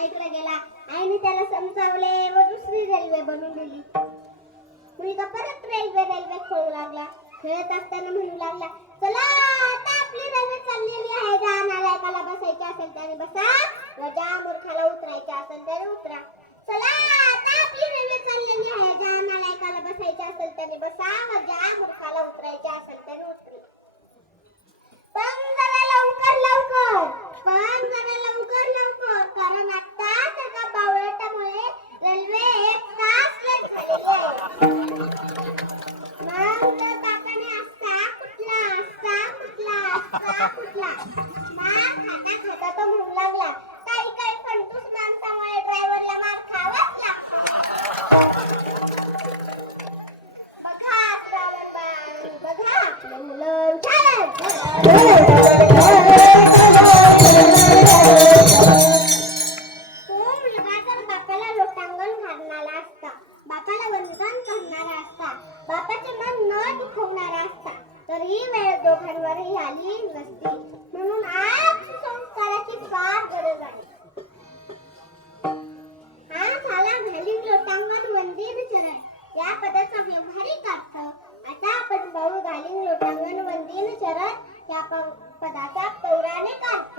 आईकडे गेला. आईने त्याला समजावले व दुसरी रेल्वे बनवून दिली. मुलगा परत रेल्वे रेल्वे खेळू लागला. खेळत असताना म्हणू लागला चला आता आपली रेल्वे चाललेली आहे जा नालायकाला बसायचे असेल त्याने बसा. व ज्या मूर्खाला उतरायचे असेल त्याने उतरा. चला आता आपली रेल्वे चाललेली आहे. ज्या नालायकाला बसायचे असेल त्याने बसा. व ज्या मूर्खाला उतरायचे असेल त्याने उतरा. पण जरा लवकर लवकर. पण जरा लवकर लवकर. कारण बापाचे मन न दुखवणारा असता. तर ही वेळ दोघांवरही आली नसती. व्यवहारिक अर्थ. आता आपण पाहू घालीन लोटांगण वंदीन चरण. या पदाचा पौराणिक अर्थ.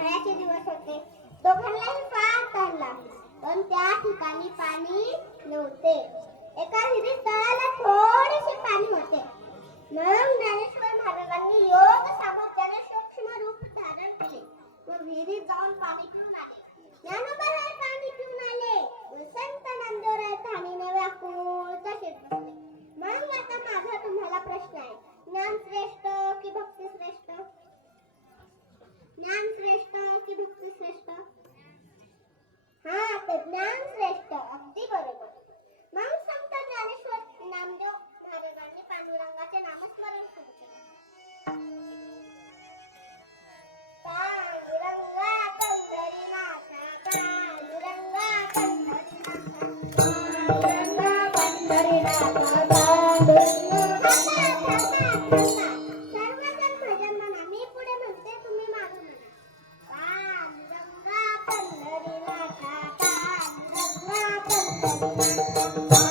उन्हाळ्याचे दिवस होते. दोघांनाही फार तहान लागली पण त्या ठिकाणी पाणी नव्हते. एका विहिरीत तळाला थोडेसे पाणी होते. मग ज्ञानेश्वर महाराजांनी योग सामर्थ्याने सूक्ष्म रूप धारण केले. व विहिरीत जाऊन पाणी पिऊन आले. ज्ञानोबा पाणी पिऊन आले. संत नंदोराय ठाणीने व्याकुळ तसेच म्हणून मग आता माझा तुम्हाला प्रश्न आहे. ज्ञान श्रेष्ठ की भक्ती श्रेष्ठ? ज्ञान श्रेष्ठ Thank you.